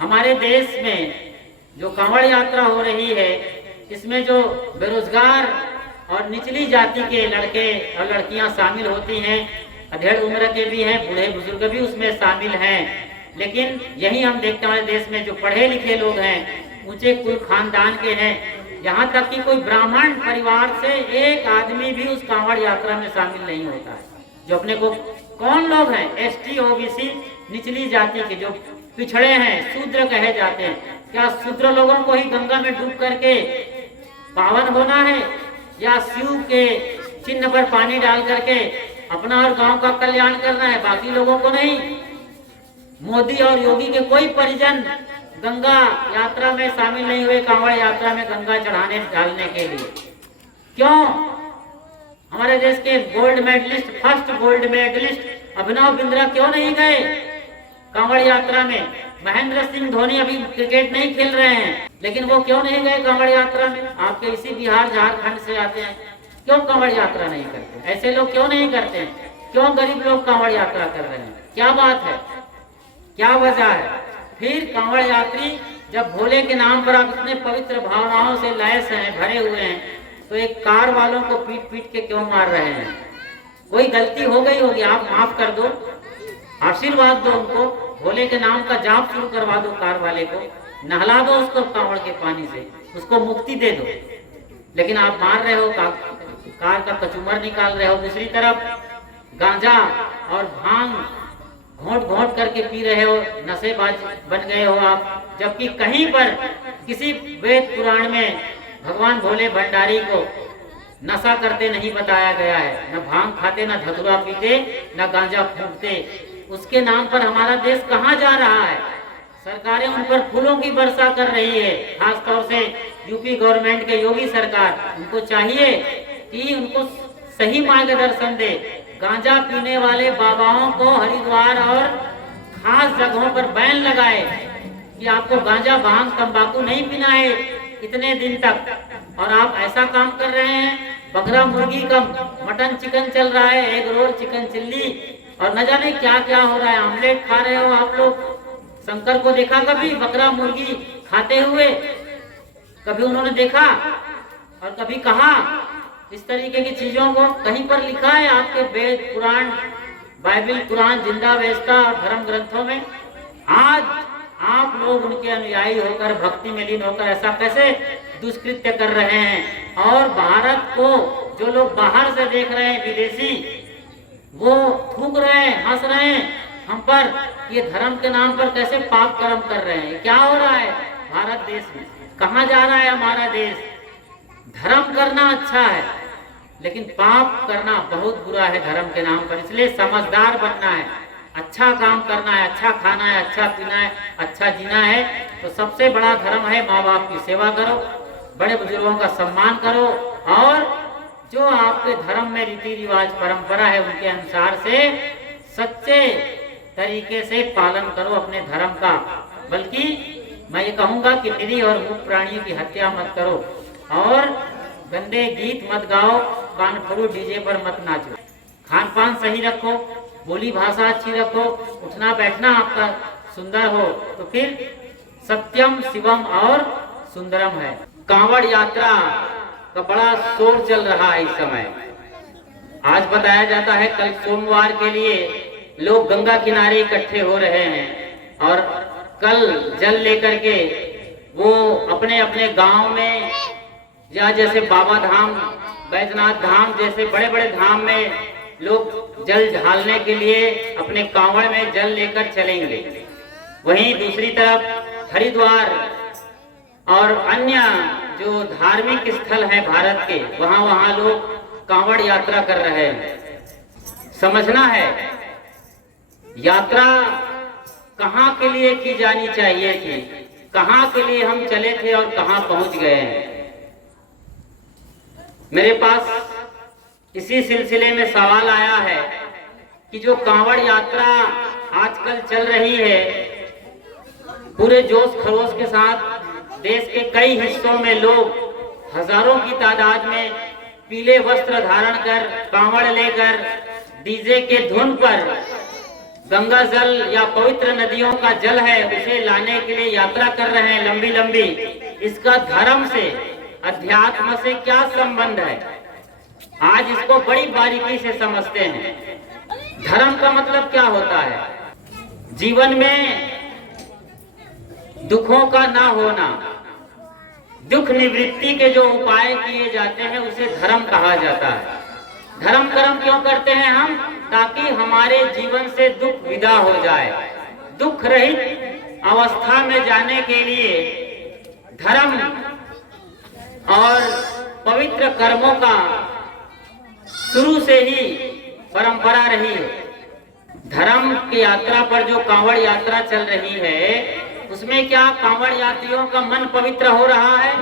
हमारे देश में जो कांवड़ यात्रा हो रही है, इसमें जो बेरोजगार और निचली जाति के लड़के और लड़कियां शामिल होती हैं, अधेड़ उम्र के भी हैं, बूढ़े बुजुर्ग भी उसमें शामिल हैं। लेकिन यही हम देखते हैं हमारे देश में जो पढ़े लिखे लोग हैं, ऊंचे कुल खानदान के हैं, यहाँ तक कि कोई ब्राह्मण परिवार से एक आदमी भी उस कांवड़ यात्रा में शामिल नहीं होता है। जो अपने को कौन लोग हैं, एसटी ओबीसी निचली जाति के जो पिछड़े हैं, शूद्र कहे जाते हैं, क्या शूद्र लोगों को ही गंगा में डूब करके पावन होना है, या शिव के चिन्ह पर पानी डाल करके अपना और गांव का कल्याण करना है, बाकी लोगों को नहीं? मोदी और योगी के कोई परिजन गंगा यात्रा में शामिल नहीं हुए, कांवड़ यात्रा में गंगा चढ़ाने डालने के लिए। क्यों? हमारे देश के gold medalist, first gold medalist Abhinav Bindra क्यों नहीं गए कांवड़ यात्रा में? महेंद्र सिंह धोनी अभी क्रिकेट नहीं खेल रहे हैं, लेकिन वो क्यों नहीं गए कांवड़ यात्रा में? आपके इसी बिहार झारखंड से आते हैं, क्यों कांवड़ यात्रा नहीं करते? ऐसे लोग क्यों नहीं करते हैं? क्यों गरीब लोग कांवड़ यात्रा कर रहे हैं? क्या बात है, क्या वजह है? फिर कांवड़ यात्री जब भोले के नाम पर आप इतने पवित्र भावनाओं से लैस हैं, भरे हुए हैं, तो एक कार वालों को पीट पीट के क्यों मार रहे हैं? कोई गलती हो गई होगी, आप माफ कर दो, आशीर्वाद दो उनको, भोले के नाम का जाप शुरू करवा दो, कार वाले को नहला दो, उसको कांवड़ के पानी से, उसको मुक्ति दे दो। लेकिन आप मार रहे हो, कार का कचूमर निकाल रहे हो। दूसरी तरफ गांजा और भांग घोंट घोंट करके पी रहे हो, नशेबाज बन गए हो आप। जबकि कहीं पर किसी वेद पुराण में भगवान भोले भंडारी को नशा करते नहीं बताया गया है, न भांग खाते, न धतूरा पीते, न गांजा फूंकते। उसके नाम पर हमारा देश कहाँ जा रहा है? सरकारें उन पर फूलों की वर्षा कर रही है, खासतौर से यूपी गवर्नमेंट के योगी सरकार। उनको चाहिए कि उनको सही मार्गदर्शन दे, गांजा पीने वाले बाबाओं को हरिद्वार और खास जगहों पर बैन लगाए कि आपको गांजा भांग तंबाकू नहीं पीना है इतने दिन तक। और आप ऐसा काम कर रहे हैं, बकरा मुर्गी का मटन चिकन चल रहा है, एग रोल, चिकन चिल्ली, और न जाने क्या क्या हो रहा है, आमलेट खा रहे हो आप लोग। शंकर को देखा कभी बकरा मुर्गी खाते हुए? कभी उन्होंने देखा और कभी कहा? इस तरीके की चीजों को कहीं पर लिखा है आपके वेद पुराण, बाइबल कुरान, जिंदा वेस्ता और धर्म ग्रंथों में? आज आप लोग उनके अनुयायी होकर, भक्ति में लीन होकर ऐसा कैसे दुष्कृत्य कर रहे हैं? और भारत को जो लोग बाहर से देख रहे हैं, विदेशी, वो थूक रहे हैं, हंस रहे हैं हम पर, ये धर्म के नाम पर कैसे पाप कर्म कर रहे हैं। क्या हो रहा है भारत देश में? कहाँ जा रहा है हमारा देश? धर्म करना अच्छा है, लेकिन पाप करना बहुत बुरा है धर्म के नाम पर। इसलिए समझदार बनना है, अच्छा काम करना है, अच्छा खाना है, अच्छा पीना है, अच्छा जीना है। तो सबसे बड़ा धर्म है माँ बाप की सेवा करो, बड़े बुजुर्गों का सम्मान करो, और जो आपके धर्म में रीति रिवाज परंपरा है उनके अनुसार से सच्चे तरीके से पालन करो अपने धर्म का। बल्कि मैं ये कहूँगा कि निरीह और मूक प्राणियों की हत्या मत करो, और गंदे गीत मत गाओ, कानफोड़ू डीजे पर मत नाचो, खान पान सही रखो, बोली भाषा अच्छी रखो, उठना बैठना आपका सुंदर हो, तो फिर सत्यम शिवम और सुंदरम है। कांवड़ यात्रा का बड़ा शोर चल रहा है इस समय। आज बताया जाता है कल सोमवार के लिए लोग गंगा किनारे इकट्ठे हो रहे हैं, और कल जल लेकर के वो अपने अपने गांव में, या जैसे बाबा धाम, बैजनाथ धाम जैसे बड़े बड़े धाम में लोग जल ढालने के लिए अपने कांवड़ में जल लेकर चलेंगे। वहीं दूसरी तरफ हरिद्वार और अन्य जो धार्मिक स्थल है भारत के, वहाँ लोग कांवड़ यात्रा कर रहे हैं। समझना है यात्रा कहाँ के लिए की जानी चाहिए थी, कहाँ के लिए हम चले थे और कहाँ पहुंच गए हैं। मेरे पास इसी सिलसिले में सवाल आया है कि जो कांवड़ यात्रा आजकल चल रही है, पूरे जोश खरोश के साथ देश के कई हिस्सों में लोग हजारों की तादाद में पीले वस्त्र धारण कर, कांवड़ लेकर, डीजे के धुन पर गंगा जल या पवित्र नदियों का जल है उसे लाने के लिए यात्रा कर रहे हैं लंबी लंबी। इसका धर्म से, अध्यात्म से क्या संबंध है, आज इसको बड़ी बारीकी से समझते हैं। धर्म का मतलब क्या होता है? जीवन में दुखों का ना होना, दुख निवृत्ति के जो उपाय किए जाते हैं उसे धर्म कहा जाता है। धर्म कर्म क्यों करते हैं हम? ताकि हमारे जीवन से दुख विदा हो जाए। दुख रहित अवस्था में जाने के लिए धर्म और पवित्र कर्मों का शुरू से ही परंपरा रही है। धर्म की यात्रा पर जो कांवड़ यात्रा चल रही है उसमें क्या कांवड़ यात्रियों का मन पवित्र हो रहा है?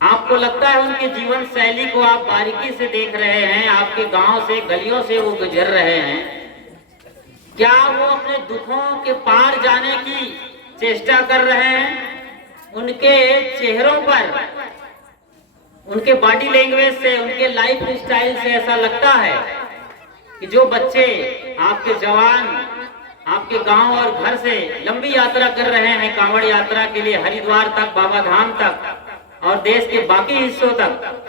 आपको लगता है उनके जीवन शैली को आप बारीकी से देख रहे हैं, आपके गांव से गलियों से वो गुजर रहे हैं, क्या वो अपने दुखों के पार जाने की चेष्टा कर रहे हैं? उनके चेहरों पर, उनके बॉडी लैंग्वेज से, उनके लाइफ स्टाइल से ऐसा लगता है कि जो बच्चे, आपके जवान, आपके गांव और घर से लंबी यात्रा कर रहे हैं कांवड़ यात्रा के लिए हरिद्वार तक, बाबा धाम तक और देश के बाकी हिस्सों तक,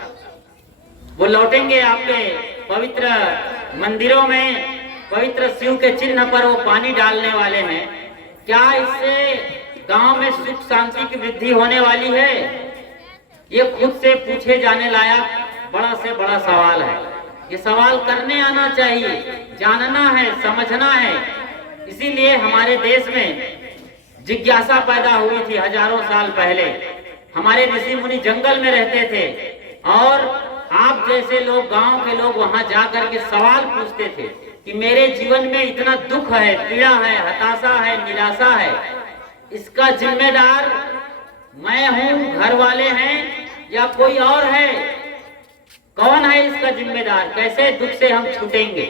वो लौटेंगे आपके पवित्र मंदिरों में, पवित्र शिव के चिन्ह पर वो पानी डालने वाले हैं। क्या इससे गांव में सुख शांति की वृद्धि होने वाली है? ये खुद से पूछे जाने लायक बड़ा से बड़ा सवाल है। ये सवाल करने आना चाहिए, जानना है, समझना है। इसीलिए हमारे देश में जिज्ञासा पैदा हुई थी हजारों साल पहले। हमारे ऋषि मुनि जंगल में रहते थे और आप जैसे लोग, गांव के लोग वहां जाकर के सवाल पूछते थे कि मेरे जीवन में इतना दुख है, पीड़ा है, हताशा है, निराशा है, इसका जिम्मेदार मैं हूं, घर वाले हैं या कोई और है? कौन है इसका जिम्मेदार? कैसे दुख से हम छूटेंगे?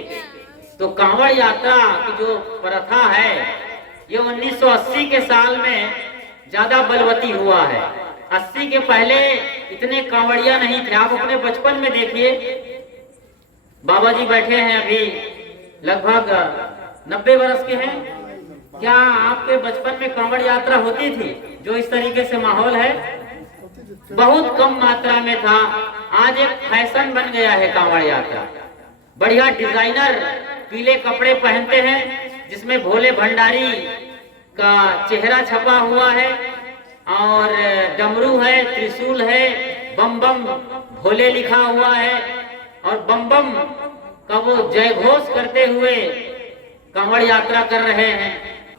तो कांवड़ यात्रा की जो प्रथा है ये 1980 के साल में ज्यादा बलवती हुआ है। 80 के पहले इतने कांवड़िया नहीं थे। आप अपने बचपन में देखिए, बाबा जी बैठे हैं अभी लगभग 90 वर्ष के हैं। क्या आपके बचपन में कांवड़ यात्रा होती थी जो इस तरीके से माहौल है? बहुत कम मात्रा में था। आज एक फैशन बन गया है कांवड़ यात्रा। बढ़िया डिजाइनर पीले कपड़े पहनते हैं जिसमें भोले भंडारी का चेहरा छपा हुआ है और डमरू है, त्रिशूल है, बम बम भोले लिखा हुआ है और बम बम का वो जय घोष करते हुए कांवड़ यात्रा कर रहे हैं।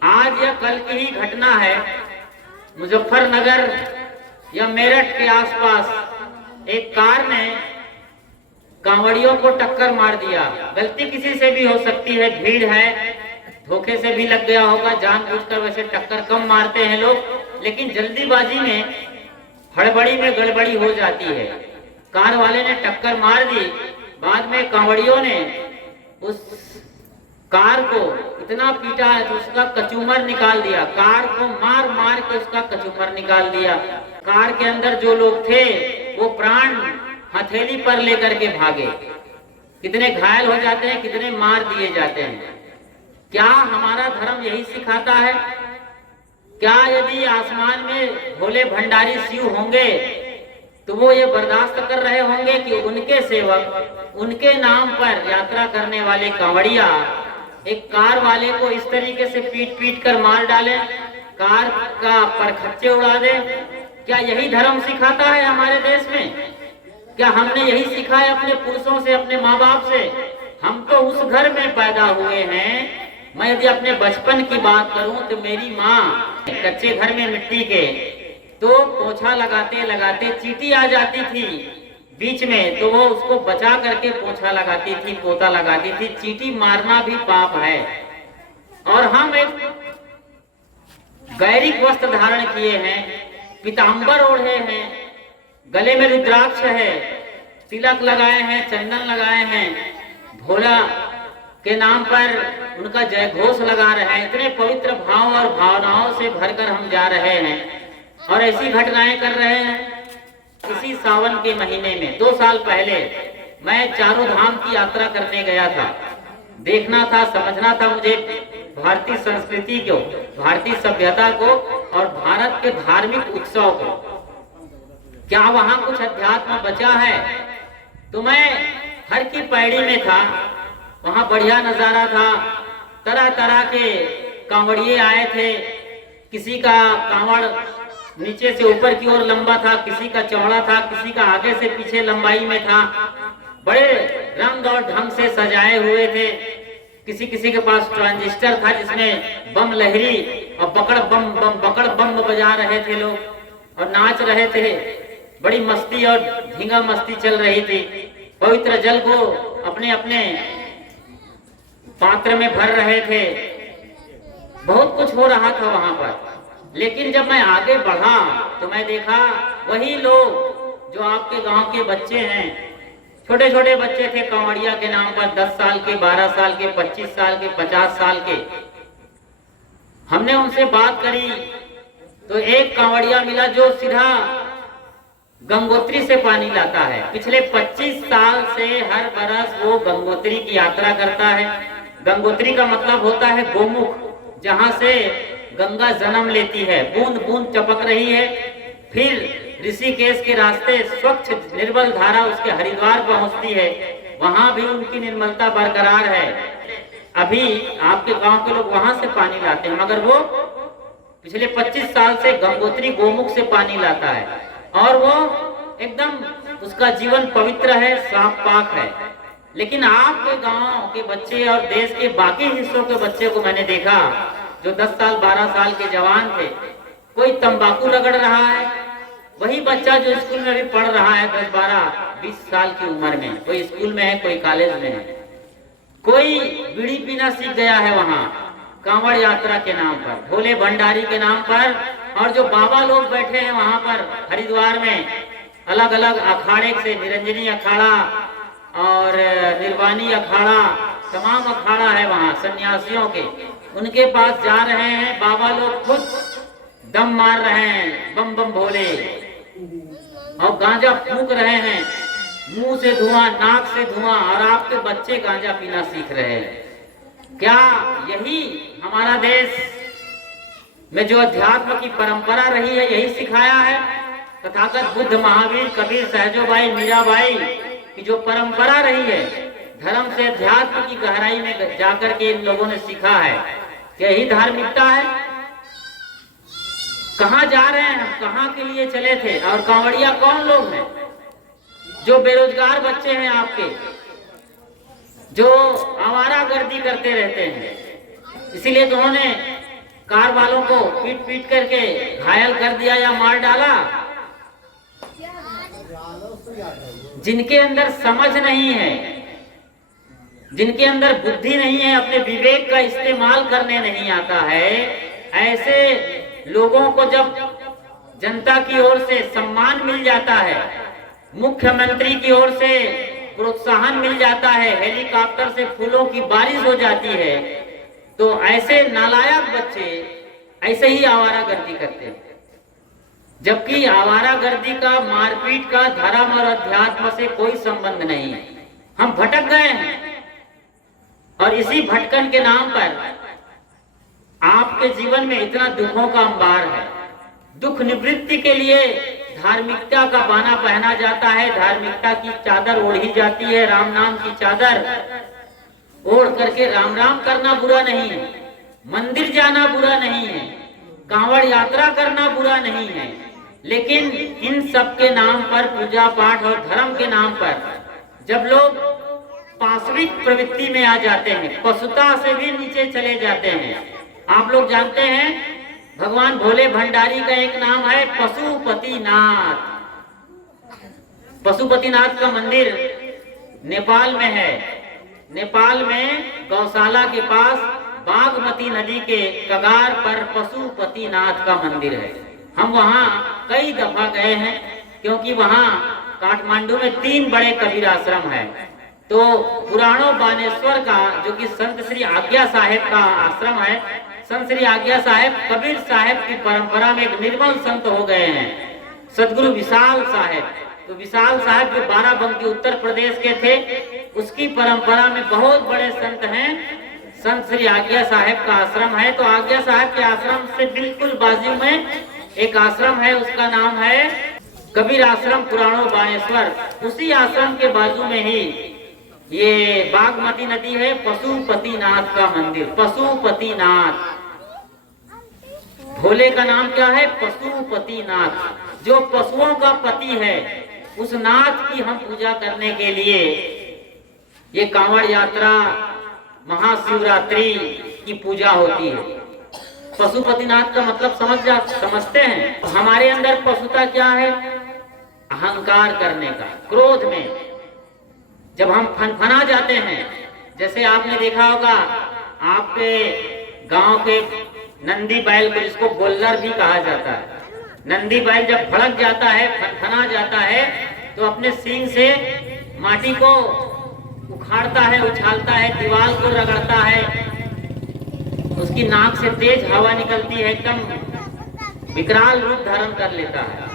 आज या कल की ही घटना है, मुजफ्फरनगर या मेरठ के आसपास एक कार ने कांवड़ियों को टक्कर मार दिया। गलती किसी से भी हो सकती है, भीड़ है, धोखे से भी लग गया होगा, जानबूझकर वैसे टक्कर कम मारते हैं लोग, लेकिन जल्दीबाजी में, हड़बड़ी में गड़बड़ी हो जाती है। कार वाले ने टक्कर मार दी, बाद में कांवड़ियों ने उस कार को इतना पीटा है तो उसका कचूमर निकाल दिया। कार को मार मार के उसका कचूमर निकाल दिया। कार के अंदर जो लोग थे वो प्राण हथेली पर लेकर के भागे। कितने घायल हो जाते हैं, कितने मार दिए जाते हैं। क्या हमारा धर्म यही सिखाता है? क्या यदि आसमान में भोले भंडारी शिव होंगे तो वो ये बर्दाश्त कर रहे होंगे कि उनके सेवक, उनके नाम पर यात्रा करने वाले कांवड़िया एक कार वाले को इस तरीके से पीट पीट कर मार डालें, कार का परखच्चे उड़ा दें? क्या यही धर्म सिखाता है हमारे देश में? क्या हमने यही सीखा है अपने पुरुषों से, अपने माँ बाप से? हम तो उस घर में पैदा हुए हैं। मैं यदि अपने बचपन की बात करूं तो मेरी माँ कच्चे घर में मिट्टी के, तो पोछा लगाते लगाते चींटी आ जाती थी बीच में, तो वो उसको बचा करके पोछा लगाती थी, पोता लगाती थी। चींटी मारना भी पाप है। और हम एक गैरिक वस्त्र धारण किए हैं, पीताम्बर ओढ़े हैं, गले में रुद्राक्ष है, तिलक लगाए हैं, चंदन लगाए हैं, भोला के नाम पर उनका जय घोष लगा रहे हैं। इतने पवित्र भाव और भावनाओं से भरकर हम जा रहे हैं और ऐसी घटनाएं कर रहे हैं। इसी सावन के महीने में 2 साल पहले मैं चारों धाम की यात्रा करने गया था। देखना था, समझना था मुझे भारतीय संस्कृति को, भारतीय सभ्यता को और भारत के धार्मिक उत्सव को। क्या वहां कुछ अध्यात्म बचा है? तो मैं हर की पैड़ी में था, वहां बढ़िया नजारा था, तरह तरह के कांवड़िए आए थे। किसी का कांवड़ नीचे से ऊपर की ओर लंबा था, किसी का चौड़ा था, किसी का आगे से पीछे लंबाई में था। बड़े रंग और ढंग से सजाए हुए थे। किसी किसी के पास ट्रांजिस्टर था जिसमें बम लहरी और बकड़ बम बजा रहे थे लोग और नाच रहे थे। बड़ी मस्ती और धींगा मस्ती चल रही थी। पवित्र जल को अपने अपने पात्र में भर रहे थे। बहुत कुछ हो रहा था वहां पर। लेकिन जब मैं आगे बढ़ा तो मैं देखा वही लोग जो आपके गांव के बच्चे हैं, छोटे छोटे बच्चे थे कांवड़िया के नाम पर, 10 साल के, 12 साल के, 25 साल के, 50 साल के। हमने उनसे बात करी तो एक कांवड़िया मिला जो सीधा गंगोत्री से पानी लाता है। पिछले 25 साल से हर बरस वो गंगोत्री की यात्रा करता है। गंगोत्री का मतलब होता है गोमुख, जहां से गंगा जन्म लेती है, बूंद बूंद टपक रही है। फिर ऋषिकेश के रास्ते स्वच्छ निर्मल धारा उसके हरिद्वार पहुंचती है, वहां भी उनकी निर्मलता बरकरार है। अभी आपके गांव के लोग वहां से पानी लाते हैं, मगर वो पिछले 25 साल से गंगोत्री गोमुख से पानी लाता है और वो एकदम उसका जीवन पवित्र है, साफ पाक है। लेकिन आपके गांव के बच्चे और देश के बाकी हिस्सों के बच्चे को मैंने देखा जो 10 साल 12 साल के जवान थे, कोई तंबाकू रगड़ रहा है। वही बच्चा जो स्कूल में भी पढ़ रहा है 10, 12, 20 साल की उम्र में, कोई स्कूल में है, कोई कॉलेज में है, कोई बीड़ी पीना सीख गया है वहां कांवड़ यात्रा के नाम पर, भोले भंडारी के नाम पर। और जो बाबा लोग बैठे हैं वहां पर हरिद्वार में, अलग अलग अखाड़े से, निरंजनी अखाड़ा और निर्वाणी अखाड़ा, तमाम अखाड़ा है वहां सन्यासियों के, उनके पास जा रहे हैं बाबा लोग, खुद दम मार रहे हैं, बम बम भोले, और गांजा फूंक रहे हैं, मुंह से धुआं, नाक से धुआं, और आपके बच्चे गांजा पीना सीख रहे हैं। क्या यही हमारा देश में जो अध्यात्म की परंपरा रही है यही सिखाया है? तथागत बुद्ध, महावीर, कबीर, सहजोबाई, मीराबाई की जो परंपरा रही है, धर्म से अध्यात्म की गहराई में जाकर के इन लोगों ने सीखा है, यही धार्मिकता है। कहाँ जा रहे हैं हम, कहाँ के लिए चले थे? और कांवड़िया कौन लोग हैं? जो बेरोजगार बच्चे हैं आपके, जो आवारागर्दी करते रहते हैं। इसीलिए तो उन्होंने कार वालों को पीट पीट करके घायल कर दिया या मार डाला। जिनके अंदर समझ नहीं है, जिनके अंदर बुद्धि नहीं है, अपने विवेक का इस्तेमाल करने नहीं आता है, ऐसे लोगों को जब जनता की ओर से सम्मान मिल जाता है, मुख्यमंत्री की ओर से प्रोत्साहन मिल जाता है, हेलीकॉप्टर से फूलों की बारिश हो जाती है, तो ऐसे नालायक बच्चे ऐसे ही आवारागर्दी करते हैं। जबकि आवारागर्दी का, मारपीट का धर्म और अध्यात्म से कोई संबंध नहीं है। हम भटक गए हैं और इसी भटकन के नाम पर आपके जीवन में इतना दुखों का अंबार है। दुख निवृत्ति के लिए धार्मिकता का बाना पहना जाता है, धार्मिकता की चादर ओढ़ी जाती है, राम नाम की चादर ओढ़ करके राम राम करना बुरा नहीं है, मंदिर जाना बुरा नहीं है, कांवड़ यात्रा करना बुरा नहीं है। लेकिन इन सब के नाम पर, पूजा पाठ और धर्म के नाम पर जब लोग पाशविक प्रवृत्ति में आ जाते हैं, पशुता से भी नीचे चले जाते हैं। आप लोग जानते हैं भगवान भोले भंडारी का एक नाम है पशुपतिनाथ। पशुपतिनाथ का मंदिर नेपाल में है। नेपाल में गौशाला के पास बागमती नदी के कगार पर पशुपतिनाथ का मंदिर है। हम वहाँ कई दफा गए हैं, क्योंकि वहाँ काठमांडू में 3 बड़े कबीर आश्रम है। तो पुराणों बानेश्वर का, जो कि संत श्री आज्ञा साहेब का आश्रम है, संत श्री आज्ञा साहेब कबीर साहेब की परंपरा में एक निर्मल संत हो गए हैं, सदगुरु विशाल साहेब। तो विशाल साहब जो बाराबंकी उत्तर प्रदेश के थे, उसकी परंपरा में बहुत बड़े संत हैं। संत श्री आज्ञा साहब का आश्रम है। तो आज्ञा साहब के आश्रम से बिल्कुल बाजू में एक आश्रम है, उसका नाम है कबीर आश्रम पुराणो बाणेश्वर। उसी आश्रम के बाजू में ही ये बागमती नदी है, पशुपतिनाथ का मंदिर। पशुपतिनाथ, भोले का नाम क्या है? पशुपतिनाथ। जो पशुओं का पति है, उस नाथ की हम पूजा करने के लिए ये कांवड़ यात्रा, महाशिवरात्रि की पूजा होती है। पशुपतिनाथ का मतलब समझते हैं? हमारे अंदर पशुता क्या है? अहंकार करने का। क्रोध में जब हम फनफना जाते हैं, जैसे आपने देखा होगा आपके गांव के नंदी बैल को, जिसको गोल्लर भी कहा जाता है, नंदी बैल जब भड़क जाता है, फनफना जाता है, तो अपने सींग से माटी को उखाड़ता है, उछालता है, दीवार को रगड़ता है, उसकी नाक से तेज हवा निकलती है, एकदम विकराल रूप धारण कर लेता है।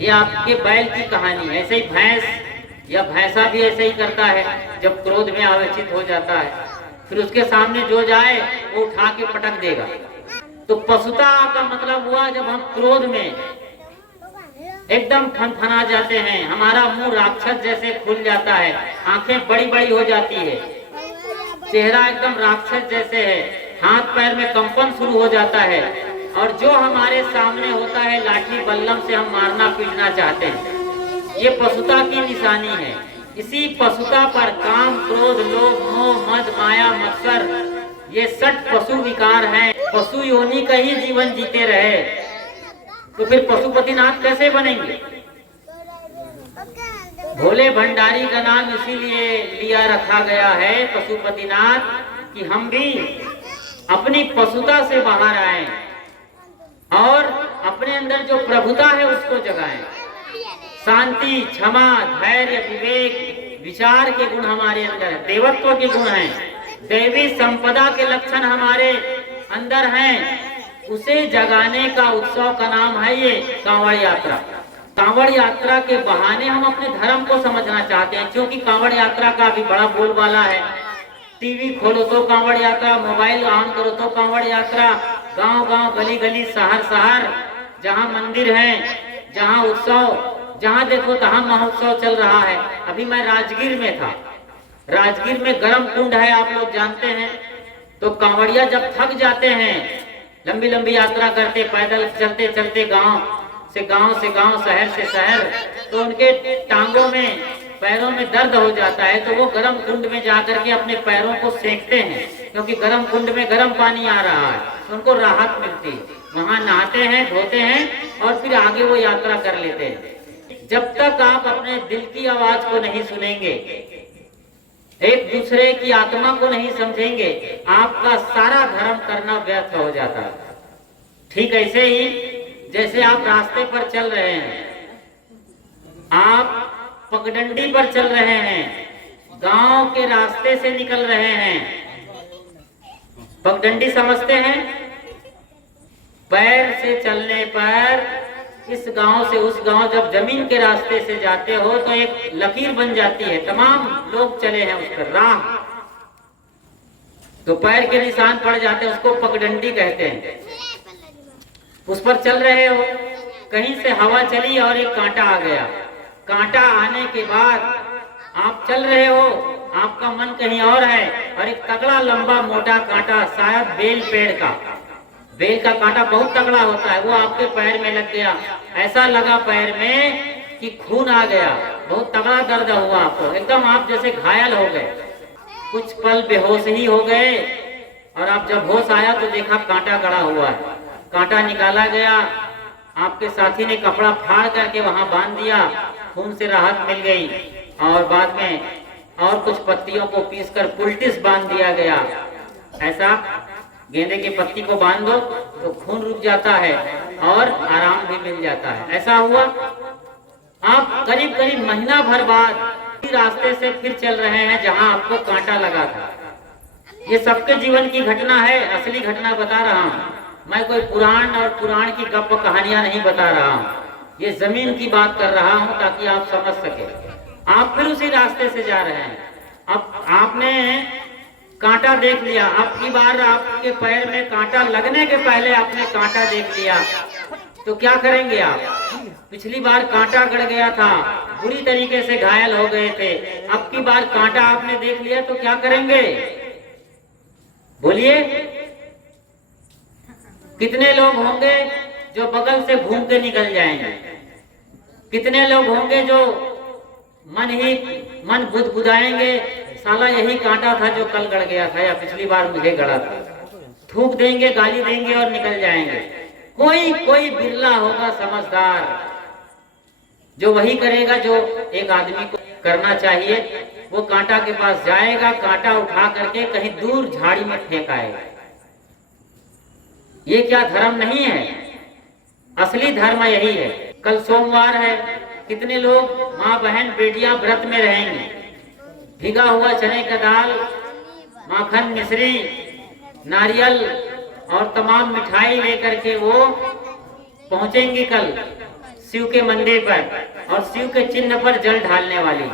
ये आपके बैल की कहानी है। ऐसे ही भैंस या भैंसा भी ऐसे ही करता है, जब क्रोध में आवेशित हो जाता है, फिर उसके सामने जो जाए वो उठा के पटक देगा। तो पशुता का मतलब हुआ जब हम क्रोध में एकदम फनफना जाते हैं, हमारा मुंह राक्षस जैसे खुल जाता है, आंखें बड़ी बड़ी हो जाती है, चेहरा एकदम राक्षस जैसे है, हाथ पैर में कंपन शुरू हो जाता है, और जो हमारे सामने होता है लाठी बल्लम से हम मारना पीटना चाहते हैं। ये पशुता की निशानी है। इसी पशुता पर काम, क्रोध, लोभ, मोह, मद, माया, मत्सर, ये 60 पशु विकार हैं। पशु योनि का ही जीवन जीते रहे तो फिर पशुपतिनाथ कैसे बनेंगे? भोले भंडारी का नाम इसीलिए लिया रखा गया है पशुपतिनाथ, कि हम भी अपनी पशुता से बाहर आए और अपने अंदर जो प्रभुता है उसको जगाएं। शांति, क्षमा, धैर्य, विवेक, विचार के गुण हमारे अंदर है, देवत्व के गुण हैं, दैवी संपदा के लक्षण हमारे अंदर हैं। उसे जगाने का उत्सव का नाम है ये कांवड़ यात्रा। कांवड़ यात्रा के बहाने हम अपने धर्म को समझना चाहते हैं, क्योंकि कांवड़ यात्रा का अभी बड़ा बोलबाला है। टीवी खोलो तो कांवड़ यात्रा, मोबाइल ऑन करो तो कांवड़ यात्रा, गांव गांव, गली गली, शहर शहर, जहां मंदिर है, जहां उत्सव, जहां देखो तहां महोत्सव चल रहा है। अभी मैं राजगीर में था। राजगीर में गर्म कुंड है, आप लोग जानते हैं। तो कांवड़िया जब थक जाते हैं, लंबी लंबी यात्रा करते, पैदल चलते चलते गांव से गांव, शहर से शहर, तो उनके टांगों में, पैरों में दर्द हो जाता है, तो वो गर्म कुंड में जाकर के अपने पैरों को सेकते हैं, क्योंकि गर्म कुंड में गर्म पानी आ रहा है, तो उनको राहत मिलती है। वहां नहाते हैं, धोते हैं और फिर आगे वो यात्रा कर लेते हैं। जब तक आप अपने दिल की आवाज को नहीं सुनेंगे, एक दूसरे की आत्मा को नहीं समझेंगे, आपका सारा धर्म करना व्यर्थ हो जाता है। ठीक ऐसे ही जैसे आप रास्ते पर चल रहे हैं, आप पगडंडी पर चल रहे हैं, गांव के रास्ते से निकल रहे हैं। पगडंडी समझते हैं? पैर से चलने पर इस गांव से उस गांव, जब जमीन के रास्ते से जाते हो तो एक लकीर बन जाती है, तमाम लोग चले हैं उस पर, राह, तो पैर के निशान पड़ जाते हैं, उसको पगडंडी कहते हैं। उस पर चल रहे हो, कहीं से हवा चली और एक कांटा आ गया। कांटा आने के बाद आप चल रहे हो, आपका मन कहीं और है, और एक तगड़ा लंबा मोटा कांटा, शायद बेल का कांटा बहुत तगड़ा होता है, वो आपके पैर में लग गया। ऐसा लगा पैर में कि खून आ गया, बहुत तगड़ा दर्द हुआ आपको, एकदम आप जैसे घायल हो गए, कुछ पल बेहोश ही हो गए, और आप जब होश आया तो देखा कांटा गड़ा हुआ है। कांटा निकाला गया, आपके साथी ने कपड़ा फाड़ करके वहां बांध दिया, खून से राहत मिल गई, और बाद में और कुछ पत्तियों को पीसकर पुलटिस बांध दिया गया। ऐसा गेंदे की पत्ती को बांध दो तो खून रुक जाता है और आराम भी मिल जाता है। ऐसा हुआ। आप करीब करीब महीना भर बाद रास्ते से फिर चल रहे हैं जहां आपको कांटा लगा था। ये सबके जीवन की घटना है, असली घटना बता रहा हूँ मैं, कोई पुराण और पुराण की गप कहानियां नहीं बता रहा हूँ। ये जमीन की बात कर रहा हूं ताकि आप समझ सके। आप फिर उसी रास्ते से जा रहे हैं। अब आपने कांटा देख लिया, अब की बार आपके पैर में कांटा लगने के पहले आपने कांटा देख लिया तो क्या करेंगे आप? पिछली बार कांटा गड़ गया था, बुरी तरीके से घायल हो गए थे, अब की बार कांटा आपने देख लिया तो क्या करेंगे? बोलिए। कितने लोग होंगे जो बगल से घूम के निकल जाएंगे? कितने लोग होंगे जो मन बुदबुदाएंगे, साला यही कांटा था जो कल गड़ गया था या पिछली बार मुझे गड़ा था, थूक देंगे, गाली देंगे और निकल जाएंगे। कोई बिरला होगा समझदार जो वही करेगा जो एक आदमी को करना चाहिए। वो कांटा के पास जाएगा, कांटा उठा करके कहीं दूर झाड़ी में फेंक आएगा। ये क्या धर्म नहीं है? असली धर्म यही है। कल सोमवार है, कितने लोग माँ बहन बेटियां व्रत में रहेंगी, भिगा हुआ चने का दाल, माखन, मिश्री, नारियल और तमाम मिठाई लेकर के वो पहुंचेंगी कल शिव के मंदिर पर और शिव के चिन्ह पर जल ढालने वाली।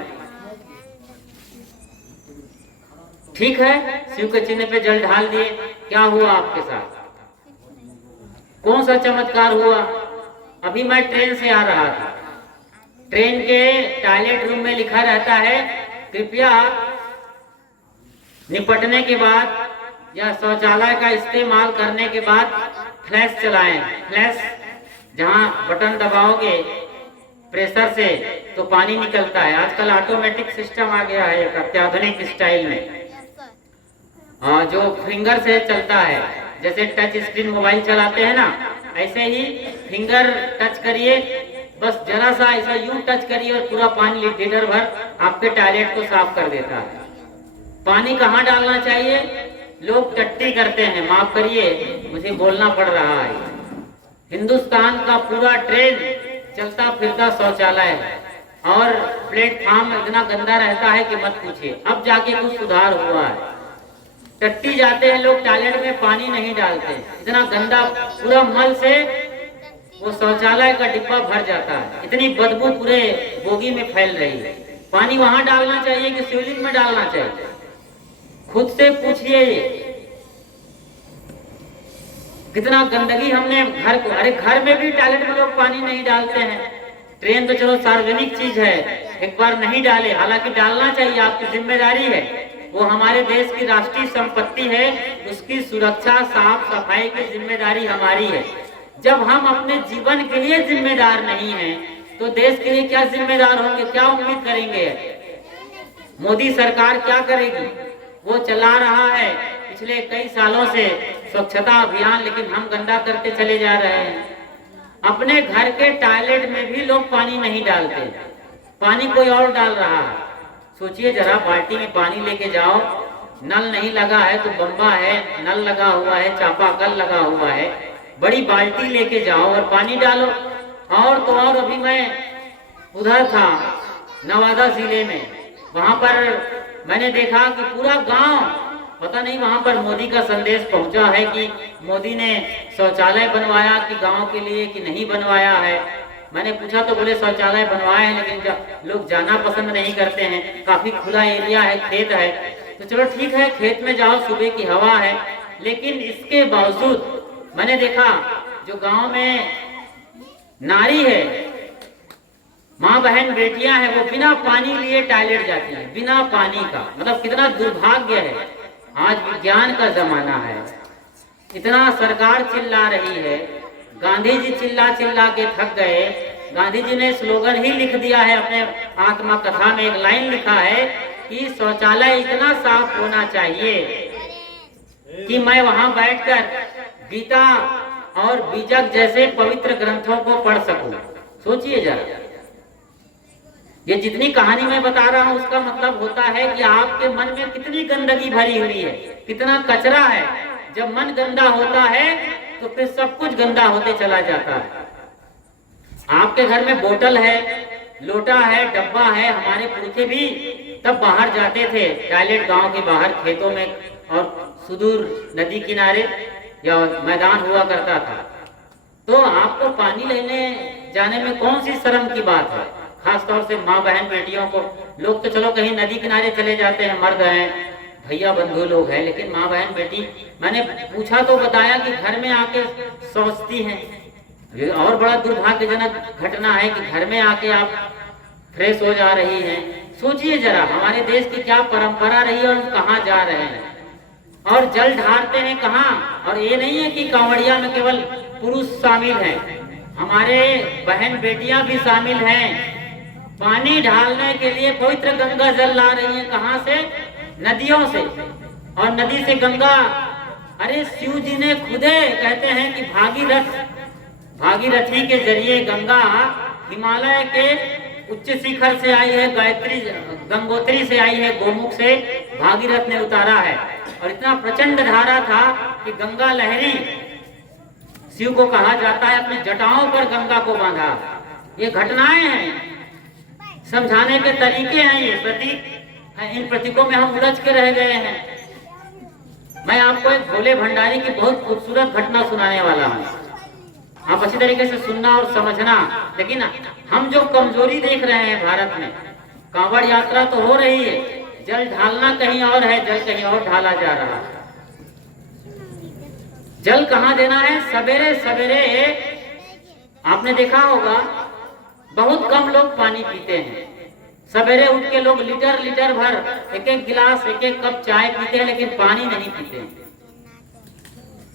ठीक है, शिव के चिन्ह पे जल ढाल दिए, क्या हुआ आपके साथ? कौन सा चमत्कार हुआ? अभी मैं ट्रेन से आ रहा था, ट्रेन के टॉयलेट रूम में लिखा रहता है कृपया निपटने के बाद या शौचालय का इस्तेमाल करने के बाद फ्लैश चलाएं। फ्लैश जहां बटन दबाओगे प्रेशर से तो पानी निकलता है। आजकल ऑटोमेटिक सिस्टम आ गया है एक अत्याधुनिक स्टाइल में, जो फिंगर से चलता है। जैसे टच स्क्रीन मोबाइल चलाते हैं ना, ऐसे ही फिंगर टच करिए, बस जरा सा ऐसा यूं टच करिए और पूरा पानी लीटर भर आपके टॉयलेट को साफ कर देता है। पानी कहाँ डालना चाहिए? लोग टट्टी करते हैं, माफ करिए मुझे बोलना पड़ रहा है। हिंदुस्तान का पूरा ट्रेन चलता फिरता शौचालय है और प्लेटफॉर्म इतना गंदा रहता है कि मत पूछिए। अब जाके कुछ सुधार हुआ है, टट्टी जाते हैं लोग, टॉयलेट में पानी नहीं डालते, इतना गंदा पूरा मल से वो शौचालय का डिब्बा भर जाता है, इतनी बदबू पूरे बोगी में फैल रही है। पानी वहां डालना चाहिए कि शिवलिंग में डालना चाहिए? खुद से पूछिए। कितना गंदगी हमने घर को, अरे घर में भी टॉयलेट में लोग पानी नहीं डालते हैं। ट्रेन तो चलो सार्वजनिक चीज है, एक बार नहीं डाले, हालांकि डालना चाहिए, आपकी जिम्मेदारी है, वो हमारे देश की राष्ट्रीय संपत्ति है, उसकी सुरक्षा साफ सफाई की जिम्मेदारी हमारी है। जब हम अपने जीवन के लिए जिम्मेदार नहीं हैं तो देश के लिए क्या जिम्मेदार होंगे? क्या उम्मीद करेंगे? मोदी सरकार क्या करेगी? वो चला रहा है पिछले कई सालों से स्वच्छता अभियान, लेकिन हम गंदा करते चले जा रहे हैं। अपने घर के टॉयलेट में भी लोग पानी नहीं डालते, पानी कोई और डाल रहा है। सोचिए जरा, बाल्टी में पानी लेके जाओ, नल नहीं लगा है तो बम्बा है, नल लगा हुआ है, चापाकल लगा हुआ है, बड़ी बाल्टी लेके जाओ और पानी डालो। और तो और, अभी मैं उधर था नवादा जिले में, वहां पर मैंने देखा कि पूरा गांव, पता नहीं वहां पर मोदी का संदेश पहुंचा है कि मोदी ने शौचालय बनवाया कि गांव के लिए कि नहीं बनवाया है। मैंने पूछा तो बोले शौचालय बनवाए हैं, लेकिन लोग जाना पसंद नहीं करते हैं, काफी खुला एरिया है, खेत है। तो चलो ठीक है, खेत में जाओ, सुबह की हवा है, लेकिन इसके बावजूद मैंने देखा जो गांव में नारी है, माँ बहन बेटियां हैं, वो बिना पानी लिए टॉयलेट जाती है, बिना पानी का। मतलब कितना दुर्भाग्य है। आज विज्ञान का जमाना है, इतना सरकार चिल्ला रही है, गांधी जी चिल्ला चिल्ला के थक गए। गांधी जी ने स्लोगन ही लिख दिया है, अपने आत्मा कथा में एक लाइन लिखा है कि शौचालय इतना साफ होना चाहिए कि मैं वहां बैठकर गीता और बीजक जैसे पवित्र ग्रंथों को पढ़ सकूं। सोचिए जरा, ये जितनी कहानी मैं बता रहा हूं उसका मतलब होता है कि आपके मन में कितनी गंदगी भरी हुई है, कितना कचरा है। जब मन गंदा होता है तो फिर सब कुछ गंदा होते चला जाता है। आपके घर में बोतल है, लोटा है, डब्बा है। हमारे पुरखे भी तब बाहर जाते थे टॉयलेट, गांव के बाहर खेतों में और सुदूर नदी किनारे या मैदान हुआ करता था, तो आपको पानी लेने जाने में कौन सी शर्म की बात है? खास तौर से माँ बहन बेटियों को। लोग तो चलो कहीं नदी किनारे चले जाते हैं, मर्द हैं, भैया बंधु लोग हैं, लेकिन माँ बहन बेटी, मैंने पूछा तो बताया कि घर में आके सोचती हैं। ये और बड़ा दुर्भाग्यजनक घटना है कि घर में आके आप फ्रेश हो जा रही हैं। सोचिए जरा, हमारे देश की क्या परंपरा रही है और हम कहाँ जा रहे हैं। और जल ढारते हैं कहाँ? और ये नहीं है कि कांवड़िया में केवल पुरुष शामिल हैं, हमारे बहन बेटियां भी शामिल हैं। पानी ढालने के लिए पवित्र गंगा जल ला रही हैं। कहाँ से? नदियों से। और नदी से गंगा, अरे शिव जी ने खुदे कहते हैं कि भागीरथी के जरिए गंगा हिमालय के उच्च शिखर से आई है, गायत्री गंगोत्री से आई है, गोमुख से भागीरथ ने उतारा है। और इतना प्रचंड धारा था कि गंगा लहरी, शिव को कहा जाता है, अपने जटाओं पर गंगा को बांधा। ये घटनाएं हैं, समझाने के तरीके हैं, ये प्रतीक हैं। इन प्रतीकों में हम उलझ के रह गए हैं। मैं आपको एक भोले भंडारी की बहुत खूबसूरत घटना सुनाने वाला हूँ। आप अच्छी तरीके से सुनना और समझना। लेकिन हम जो कमजोरी देख रहे हैं भारत में, कांवड़ यात्रा तो हो रही है, जल ढालना कहीं और है, जल कहीं और ढाला जा रहा है। जल कहाँ देना है? सवेरे सवेरे आपने देखा होगा बहुत कम लोग पानी पीते हैं। सवेरे उठ के लोग लीटर लीटर भर, एक एक गिलास, एक एक कप चाय पीते हैं, लेकिन पानी नहीं पीते हैं।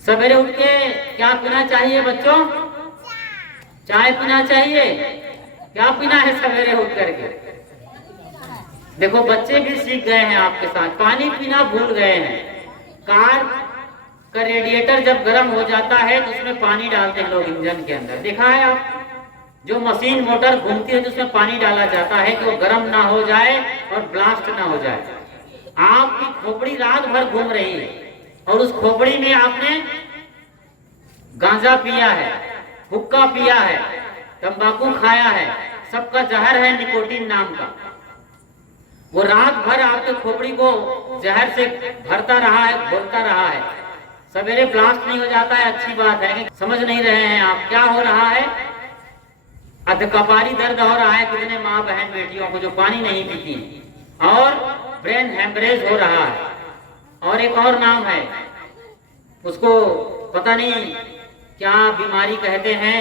सवेरे उठ के क्या पीना चाहिए बच्चों? चाय पीना चाहिए। क्या पीना है सवेरे उठ करके? देखो बच्चे भी सीख गए हैं आपके साथ, पानी पीना भूल गए हैं। कार का रेडिएटर जब गर्म हो जाता है तो उसमें पानी डालते हैं लोग इंजन के अंदर, देखा है आप? जो मशीन मोटर घूमती है तो उसमें पानी डाला जाता है कि वो गर्म ना हो जाए और ब्लास्ट ना हो जाए। आपकी खोपड़ी रात भर घूम रही है और उस खोपड़ी में आपने गांजा पिया है, हुक्का पिया है, तंबाकू खाया है, सबका जहर है निकोटीन नाम का। वो रात भर आपके खोपड़ी को जहर से भरता रहा है, घोलता रहा है। सवेरे ब्लास्ट नहीं हो जाता है, अच्छी बात है। समझ नहीं रहे हैं आप क्या हो रहा है? अधकपारी दर्द हो रहा है कितने माँ बहन बेटियों को जो पानी नहीं पीती, और ब्रेन हेमरेज हो रहा है। और एक और नाम है, उसको पता नहीं क्या बीमारी कहते हैं,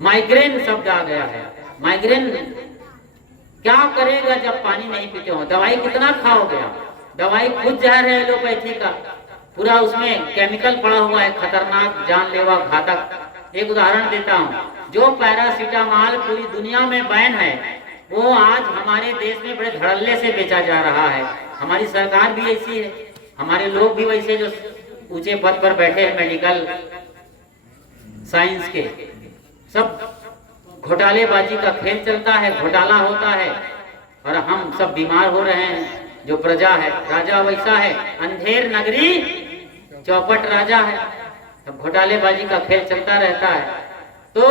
माइग्रेन शब्द आ गया है। माइग्रेन क्या करेगा जब पानी नहीं पीते हो? दवाई कितना खाओगे आप? दवाई खुद जहर है एलोपैथी का, पूरा उसमें केमिकल पड़ा हुआ है, खतरनाक, जानलेवा, घातक। एक उदाहरण देता हूँ, जो पैरासीटामॉल पूरी दुनिया में बैन है, वो आज हमारे देश में बड़े धड़ल्ले से बेचा जा रहा है। हमारी सरकार भी ऐसी है, हमारे लोग भी वैसे जो ऊंचे पद पर बैठे हैं मेडिकल साइंस के, सब घोटालेबाजी का खेल चलता है, घोटाला होता है और हम सब बीमार हो रहे हैं। जो प्रजा है, राजा वैसा है, अंधेर नगरी चौपट राजा है, सब घोटालेबाजी का खेल चलता रहता है। तो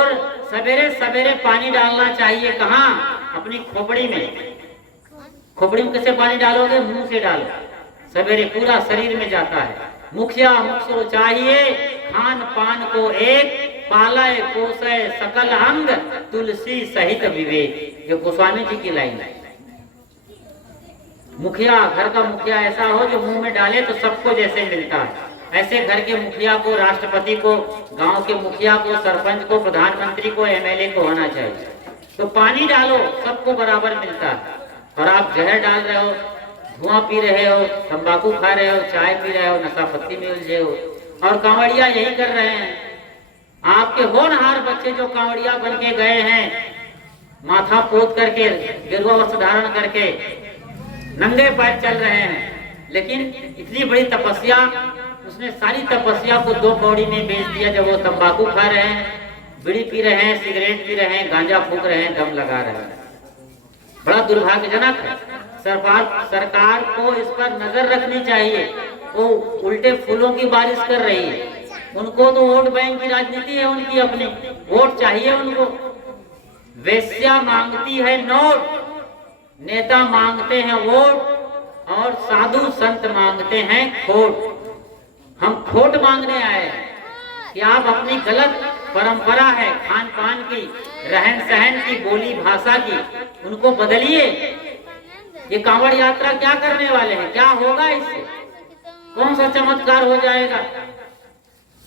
सवेरे सवेरे पानी डालना चाहिए। कहाँ? अपनी खोपड़ी में। खोपड़ी में कैसे पानी डालोगे? मुंह से डालो। सवेरे पूरा शरीर में जाता है। मुखिया मुख चाहिए खान पान को एक, पालय पोषय सकल अंग, तुलसी सहित विवेक। ये गोस्वामी जी की लाइन है। मुखिया, घर का मुखिया ऐसा हो जो मुंह में डाले तो सबको जैसे मिलता है, ऐसे घर के मुखिया को, राष्ट्रपति को, गांव के मुखिया को, सरपंच को, प्रधानमंत्री को, एमएलए को होना चाहिए। तो पानी डालो, सबको बराबर मिलता है। और आप जहर डाल रहे हो, धुआं पी रहे हो, तंबाकू खा रहे हो, चाय पी रहे हो, नशा पत्ती में उलझे हो। और कांवड़िया यही कर रहे हैं। आपके होनहार बच्चे जो कांवड़िया बन के गए हैं, माथा पोत करके, गेरुआ वस्त्र धारण करके नंगे पैर चल रहे हैं, लेकिन इतनी बड़ी तपस्या, उसने सारी तपस्या को 2 कौड़ी में बेच दिया। जब वो तंबाकू खा रहे हैं, बीड़ी पी रहे हैं, सिगरेट पी रहे हैं, गांजा फूंक रहे हैं, दम लगा रहे हैं। बड़ा दुर्भाग्यजनक है। सरकार को इस पर नजर रखनी चाहिए। वो उल्टे फूलों की बारिश कर रही है। उनको तो वोट बैंक की राजनीति है उनकी, अपनी वोट चाहिए उनको। वेश्या मांगती है नोट, नेता मांगते हैं वोट, और साधु संत मांगते हैं खोट। हम खोट मांगने आए हैं। कि आप अपनी गलत परंपरा है, खान पान की, रहन सहन की, बोली भाषा की, उनको बदलिए। ये कांवड़ यात्रा क्या करने वाले हैं, क्या होगा इससे, कौन सा चमत्कार हो जाएगा।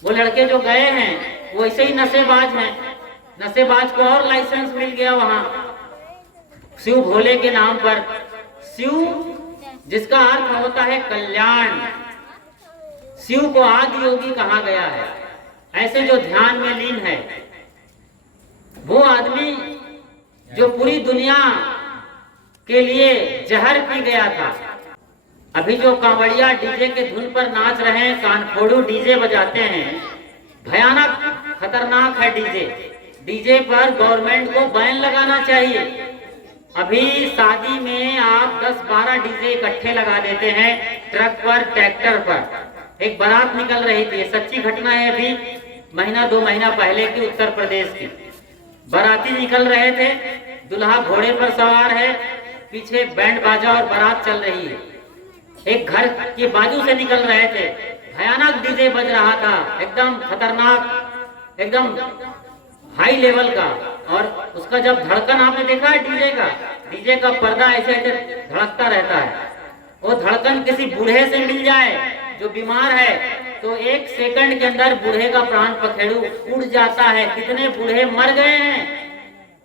वो लड़के जो गए हैं वो ऐसे ही नशेबाज हैं, नशेबाज को और लाइसेंस मिल गया वहां शिव भोले के नाम पर। शिव जिसका अर्थ होता है कल्याण, शिव को आदि योगी कहा गया है। ऐसे जो ध्यान में लीन है, वो आदमी जो पूरी दुनिया के लिए जहर पी गया था। अभी जो कांवड़िया डीजे के धुन पर नाच रहे हैं, कानफोड़ू डीजे बजाते हैं, भयानक खतरनाक है डीजे। डीजे पर गवर्नमेंट को बैन लगाना चाहिए। अभी शादी में आप 10-12 डीजे इकट्ठे लगा देते हैं, ट्रक पर, ट्रैक्टर पर। एक बारात निकल रही थी, सच्ची घटना है, अभी महीना 2 महीना पहले की, उत्तर प्रदेश की। बाराती निकल रहे थे, दुल्हा घोड़े पर सवार है, पीछे बैंड बाजा और बारात चल रही है। एक घर के बाजू से निकल रहे थे, भयानक डीजे बज रहा था, एकदम खतरनाक, एकदम हाई लेवल का। और उसका जब धड़कन आपने देखा है डीजे का पर्दा ऐसे ऐसे धड़कता रहता है। वो धड़कन किसी बूढ़े से मिल जाए जो बीमार है तो 1 सेकंड के अंदर बूढ़े का प्राण पखेरु उड़ जाता है। कितने बूढ़े मर गए हैं,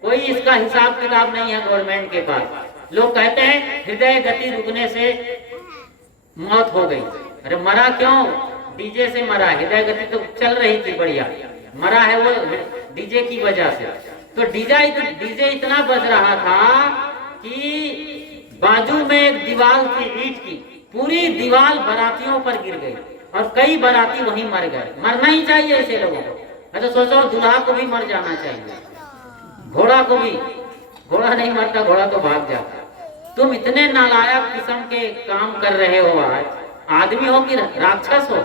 कोई इसका हिसाब किताब नहीं है गवर्नमेंट के पास। लोग कहते हैं हृदय गति रुकने से मौत हो गई। अरे मरा क्यों, डीजे से मरा। हृदय गति तो चल रही थी बढ़िया, मरा है वो डीजे की वजह से। तो डीजे इतना बज रहा था कि बाजू में एक दीवार थी ईंट की, पूरी दीवार बारातियों पर गिर गई और कई बाराती वहीं मर गए। मरना ही चाहिए ऐसे लोगों को। मैं तो सोच रहा हूँ दुल्हा को भी मर जाना चाहिए, घोड़ा को भी। घोड़ा नहीं मरता, घोड़ा तो भाग जाता। तुम इतने नालायक किस्म के काम कर रहे हो, आज आदमी हो कि राक्षस हो।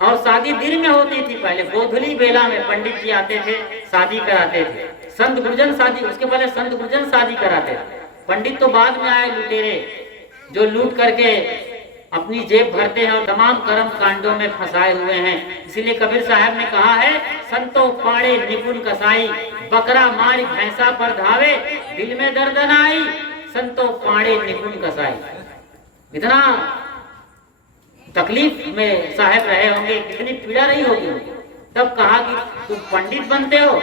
और शादी दिन में होती थी पहले, गोधुली बेला में पंडित जी आते थे, शादी कराते थे। संत गुरजन शादी, उसके पहले संत गुरजन शादी कराते थे। पंडित तो बाद में आए लुटेरे, जो लूट करके अपनी जेब भरते हैं और तमाम कर्म कांडों में फंसाए हुए हैं। इसीलिए कबीर साहब ने कहा है, संतो पाड़े निपुण कसाई, बकरा मारी भैंसा पर धावे, दिल में दर्द न आई, संतो पाड़े निपुण कसाई। इतना तकलीफ में साहब रहे होंगे, कितनी पीड़ा रही होगी। तब कहा कि तुम पंडित बनते हो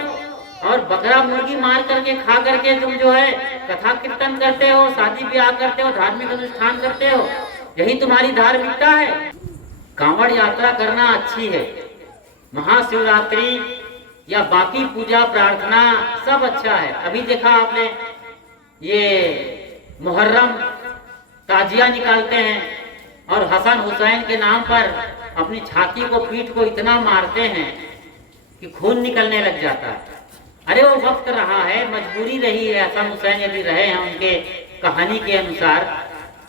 और बकरा मुर्गी मार करके खा करके तुम जो है कथा कीर्तन करते हो, शादी ब्याह करते हो, धार्मिक अनुष्ठान करते हो, यही तुम्हारी धार्मिकता है। कांवड़ यात्रा करना अच्छी है, महाशिवरात्रि या बाकी पूजा प्रार्थना सब अच्छा है। अभी देखा आपने ये मुहर्रम ताजिया निकालते हैं और हसन हुसैन के नाम पर अपनी छाती को, पीठ को इतना मारते हैं कि खून निकलने लग जाता है। अरे वो वक्त रहा है, मजबूरी रही है। हसन हुसैन यदि रहे हैं उनके कहानी के अनुसार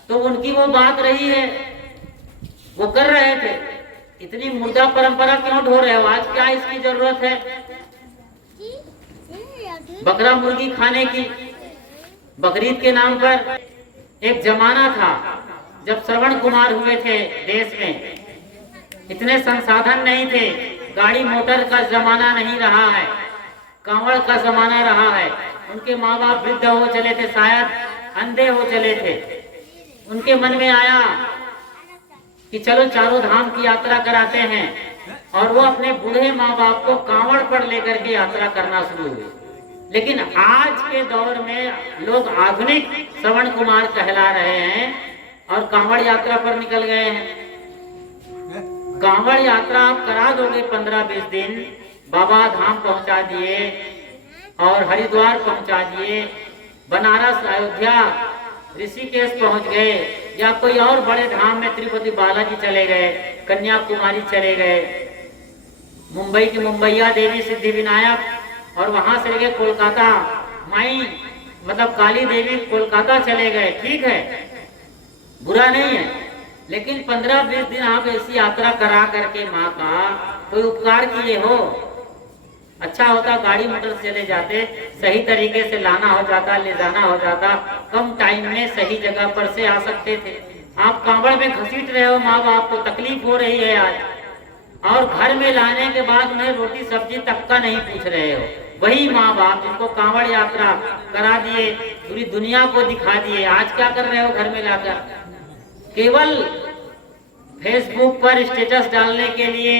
तो उनकी वो बात रही है, वो कर रहे थे। इतनी मुर्दा परंपरा क्यों ढो रहे हो, आज क्या इसकी जरूरत है बकरा मुर्गी खाने की, बकरीद के नाम पर। एक जमाना था जब श्रवण कुमार हुए थे देश में, इतने संसाधन नहीं थे, गाड़ी मोटर का जमाना नहीं रहा है, कांवड़ का जमाना रहा है। उनके माँ बाप वृद्ध हो चले थे, शायद अंधे हो चले थे। उनके मन में आया कि चलो चारों धाम की यात्रा कराते हैं, और वो अपने बूढ़े माँ बाप को कांवड़ पर लेकर के यात्रा करना शुरू हुई। लेकिन आज के दौर में लोग आधुनिक श्रवण कुमार कहला रहे हैं और कांवड़ यात्रा पर निकल गए हैं। कांवड़ यात्रा आप करा दोगे 15-20 दिन, बाबा धाम पहुंचा दिए और हरिद्वार पहुंचा दिए, बनारस, अयोध्या, ऋषिकेश पहुंच गए, या कोई और बड़े धाम में तिरुपति बालाजी चले गए, कन्याकुमारी चले गए, मुंबई की मुंबईया देवी सिद्धि विनायक, और वहां से गए कोलकाता माई, मतलब काली देवी, कोलकाता चले गए। ठीक है, बुरा नहीं है, लेकिन 15-20 दिन आप ऐसी यात्रा करा करके माँ का कोई उपकार किए हो। अच्छा होता गाड़ी मोटर से चले जाते, सही तरीके से लाना हो जाता, ले जाना हो जाता, कम टाइम में सही जगह पर से आ सकते थे। आप कांवड़ में घसीट रहे हो माँ बाप को, तकलीफ हो रही है आज। और घर में लाने के बाद उन्हें रोटी सब्जी तक का नहीं पूछ रहे हो। वही माँ बाप जिनको कांवड़ यात्रा करा दिए, पूरी दुनिया को दिखा दिए, आज क्या कर रहे हो घर में लाकर? केवल फेसबुक पर स्टेटस डालने के लिए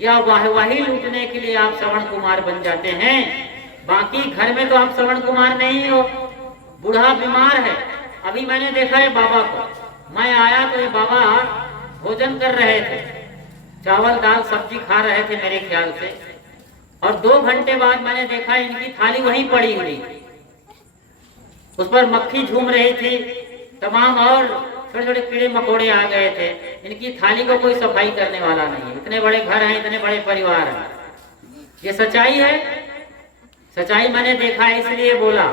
या वाहवाही लूटने के लिए आप श्रवण कुमार बन जाते हैं। बाकी घर में तो आप श्रवण कुमार नहीं हो। बूढ़ा बीमार है, अभी मैंने देखा है बाबा को, मैं आया तो ये बाबा भोजन कर रहे थे, चावल दाल सब्जी खा रहे थे मेरे ख्याल से, और 2 घंटे बाद मैंने देखा इनकी थाली वहीं पड़ी हुई, उस पर मक्खी झूम रही थी तमाम, और छोटे छोटे कीड़े मकोड़े आ गए थे। इनकी थाली को कोई सफाई करने वाला नहीं है। इतने बड़े घर हैं, इतने बड़े परिवार हैं। ये सच्चाई है, सच्चाई मैंने देखा है इसलिए बोला।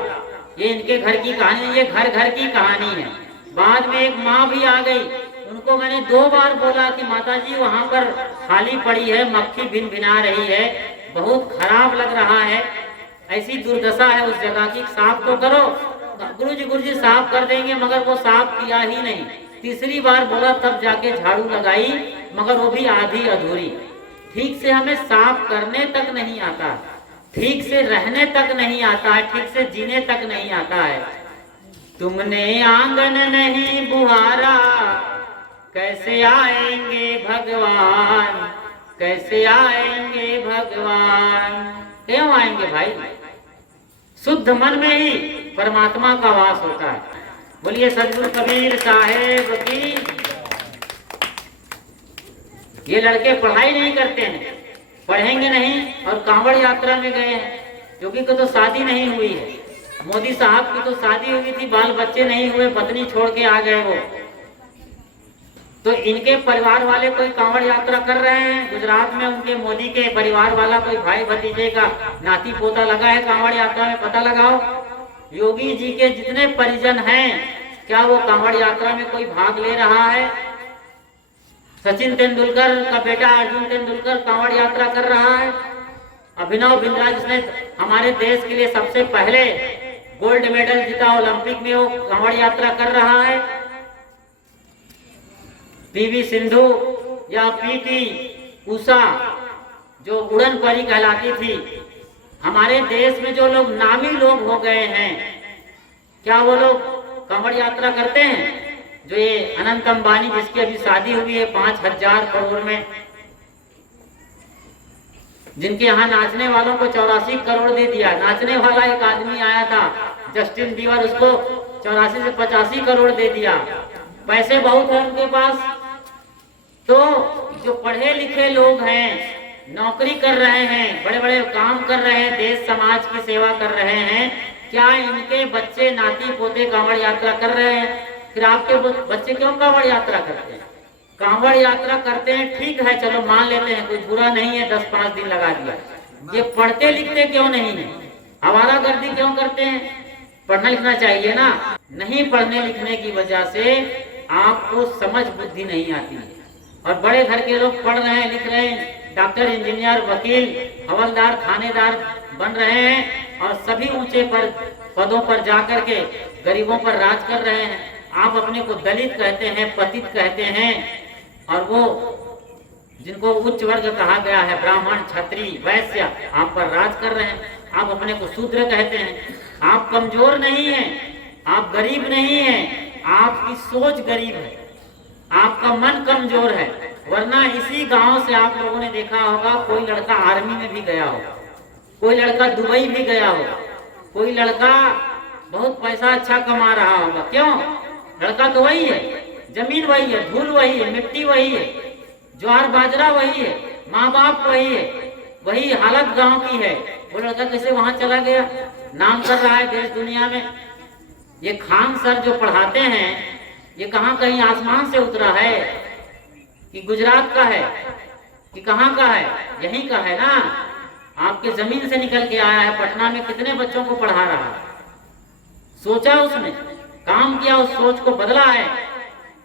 ये इनके घर की कहानी, ये घर घर की कहानी है। बाद में एक माँ भी आ गई, उनको मैंने 2 बार बोला कि माताजी वहाँ पर थाली पड़ी है, मक्खी भिन भिना रही है, बहुत खराब लग रहा है, ऐसी दुर्दशा है उस जगह की, साफ तो करो। गुरुजी साफ कर देंगे, मगर वो साफ किया ही नहीं। तीसरी बार बोला तब जाके झाड़ू लगाई, मगर वो भी आधी अधूरी। ठीक से हमें साफ करने तक नहीं आता, ठीक से रहने तक नहीं आता है, ठीक से जीने तक नहीं आता है। तुमने आंगन नहीं बुहारा, कैसे आएंगे भगवान, कैसे आएंगे भगवान? क्यों आएंगे भाई? शुद्ध मन में ही परमात्मा का वास होता है। बोलिए सदगुरु कबीर साहेब की। ये लड़के पढ़ाई नहीं करते हैं, पढ़ेंगे नहीं, और कांवड़ यात्रा में गए हैं। क्योंकि को तो शादी नहीं हुई है, मोदी साहब की तो शादी हुई थी, बाल बच्चे नहीं हुए, पत्नी छोड़ के आ गए वो। तो इनके परिवार वाले कोई कांवड़ यात्रा कर रहे हैं गुजरात में, उनके मोदी के परिवार वाला कोई भाई भतीजे का नाती पोता लगा है कांवड़ यात्रा में, पता लगाओ। योगी जी के जितने परिजन हैं, क्या वो कांवड़ यात्रा में कोई भाग ले रहा है? सचिन तेंदुलकर का बेटा अर्जुन तेंदुलकर कांवड़ यात्रा कर रहा है। अभिनव बिंद्रा जिसने हमारे देश के लिए सबसे पहले गोल्ड मेडल जीता ओलंपिक में, वो कांवड़ यात्रा कर रहा है। पीवी सिंधु या पीटी उषा जो उड़न परी कहलाती थी, हमारे देश में जो लोग नामी लोग हो गए हैं, क्या वो लोग कांवड़ यात्रा करते हैं? जो ये अनंत अंबानी जिसकी अभी शादी हुई है 5,000 करोड़ में, जिनके यहाँ नाचने वालों को 84 करोड़ दे दिया। नाचने वाला एक आदमी आया था जस्टिन बीवर, उसको 84 से 85 करोड़ दे दिया। पैसे बहुत है उनके पास। तो जो पढ़े लिखे लोग हैं, नौकरी कर रहे हैं, बड़े बड़े काम कर रहे हैं, देश समाज की सेवा कर रहे हैं, क्या इनके बच्चे नाती पोते कांवड़ यात्रा कर रहे हैं? फिर आपके बच्चे क्यों कांवड़ यात्रा करते हैं? कांवड़ यात्रा करते हैं, ठीक है, चलो मान लेते हैं, कोई बुरा नहीं है, 10-5 दिन लगा दिया। ये पढ़ते लिखते क्यों नहीं है? आवारागर्दी क्यों करते हैं? पढ़ना लिखना चाहिए ना। नहीं पढ़ने लिखने की वजह से आपको समझ बुद्धि नहीं आती है। और बड़े घर के लोग पढ़ रहे हैं, लिख रहे हैं, डॉक्टर, इंजीनियर, वकील, हवलदार, थानेदार बन रहे हैं, और सभी ऊंचे पर पदों पर जाकर के गरीबों पर राज कर रहे हैं। आप अपने को दलित कहते हैं, पतित कहते हैं, और वो जिनको उच्च वर्ग कहा गया है, ब्राह्मण, क्षत्रिय, वैश्य, आप पर राज कर रहे हैं। आप अपने को शूद्र कहते हैं। आप कमजोर नहीं हैं, आप गरीब नहीं हैं, आपकी सोच गरीब है, आपका मन कमजोर है। वरना इसी गांव से आप लोगों ने देखा होगा, कोई लड़का आर्मी में भी गया होगा, कोई लड़का दुबई भी गया होगा, कोई लड़का बहुत पैसा अच्छा कमा रहा होगा। क्यों? लड़का तो वही है, जमीन वही है, धूल वही है, मिट्टी वही है, ज्वार बाजरा वही है, माँ बाप वही है, वही हालत गांव की है। वो लड़का कैसे वहां चला गया, नाम कर रहा है देश दुनिया में। ये खान सर जो पढ़ाते हैं, ये कहाँ कहीं आसमान से उतरा है कि गुजरात का है कि कहाँ का है? यहीं का है ना। आपके जमीन से निकल के आया है। पटना में कितने बच्चों को पढ़ा रहा है? सोचा उसने, काम किया, उस सोच को बदला है,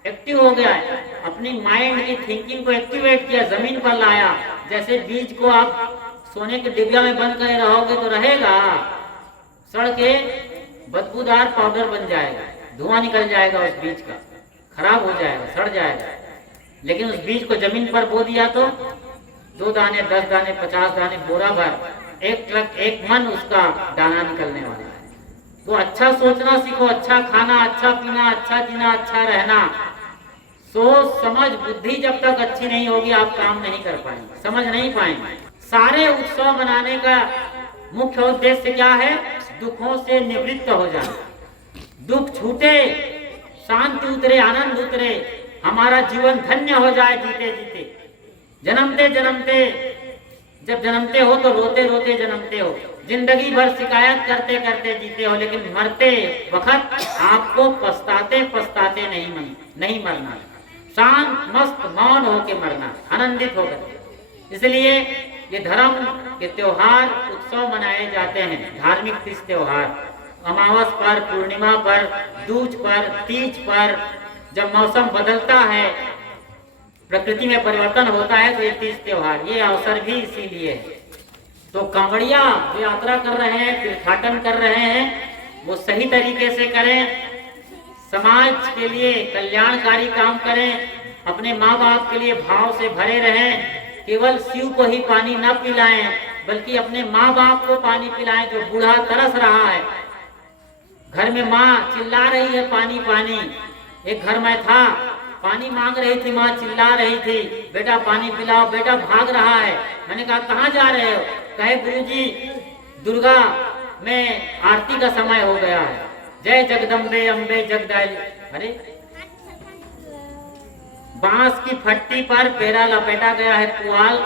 एक्टिव हो गया है, अपनी माइंड की थिंकिंग को एक्टिवेट किया, जमीन पर लाया। जैसे बीज को आप सोने के डिबिया में बंद कर रहोगे तो रहेगा, सड़ के बदबूदार पाउडर बन जाएगा, धुआं निकल जाएगा उस बीज का, खराब हो जाएगा, सड़ जाएगा। लेकिन उस बीज को जमीन पर बो दिया तो 2 दाने, 10 दाने, 50 दाने, बोरा भर, 1 ट्रक, 1 मन उसका दाना निकलने वाला है। तो अच्छा सोचना सीखो, अच्छा खाना, अच्छा पीना, अच्छा जीना, अच्छा रहना। सोच समझ बुद्धि जब तक अच्छी नहीं होगी आप काम नहीं कर पाएंगे, समझ नहीं पाएंगे। सारे उत्सव मनाने का मुख्य उद्देश्य क्या है? दुखों से निवृत्त हो जाना, दुख छूटे, शांति उतरे, आनंद उतरे, हमारा जीवन धन्य हो जाए जीते जीते। जन्मते जन्मते, जब जन्मते हो तो रोते रोते जन्मते हो, जिंदगी भर शिकायत करते करते जीते हो, लेकिन मरते वक्त आपको पछताते पछताते नहीं मरना, शांत मस्त मौन होके मरना, आनंदित होकर। इसलिए ये धर्म के त्योहार उत्सव मनाए जाते हैं, धार्मिक तीज त्योहार, अमावस पर, पूर्णिमा पर, दूज पर, तीज पर, जब मौसम बदलता है, प्रकृति में परिवर्तन होता है, तो ये तीज त्योहार, ये अवसर भी इसीलिए है। तो कांवड़िया जो यात्रा कर रहे हैं, तीर्थाटन कर रहे हैं, वो सही तरीके से करें, समाज के लिए कल्याणकारी काम करें, अपने माँ बाप के लिए भाव से भरे रहें, केवल शिव को ही पानी न पिलाएं, बल्कि अपने माँ बाप को पानी पिलाएं। जो बूढ़ा तरस रहा है, घर में माँ चिल्ला रही है पानी पानी, एक घर में था, पानी मांग रही थी, माँ चिल्ला रही थी, बेटा पानी पिलाओ, बेटा भाग रहा है। मैंने कहा कहाँ जा रहे हो? कहे गुरुजी दुर्गा में आरती का समय हो गया है, जय जगदम्बे अम्बे जगदाली। अरे बांस की फट्टी पर पेरा लपेटा गया है, पुआल,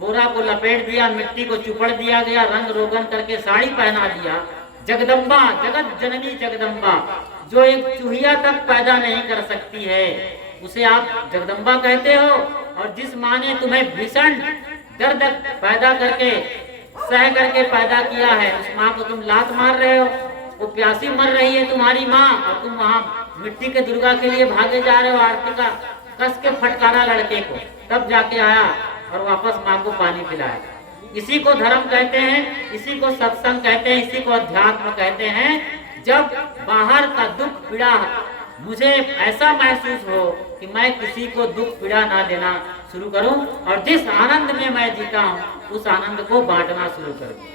बोरा को लपेट दिया, मिट्टी को चुपड़ दिया गया, रंग रोगन करके साड़ी पहना दिया। जगदम्बा, जगत जननी जगदम्बा, जो एक चूहिया तक पैदा नहीं कर सकती है, उसे आप जगदम्बा कहते हो। और जिस माँ ने तुम्हें भीषण दर्द पैदा करके सह करके पैदा किया है, उस माँ को तुम लात मार रहे हो। वो प्यासी मर रही है तुम्हारी माँ, और तुम वहाँ मिट्टी के दुर्गा के लिए भागे जा रहे हो। आरती का कस के फटकारा लड़के को, तब जाके आया और वापस माँ को पानी पिलाया। इसी को धर्म कहते हैं, इसी को सत्संग कहते हैं, इसी को अध्यात्म कहते हैं। जब बाहर का दुख पीड़ा मुझे ऐसा महसूस हो कि मैं किसी को दुख पीड़ा ना देना शुरू करूं, और जिस आनंद में मैं जीता हूं उस आनंद को बांटना शुरू करूं।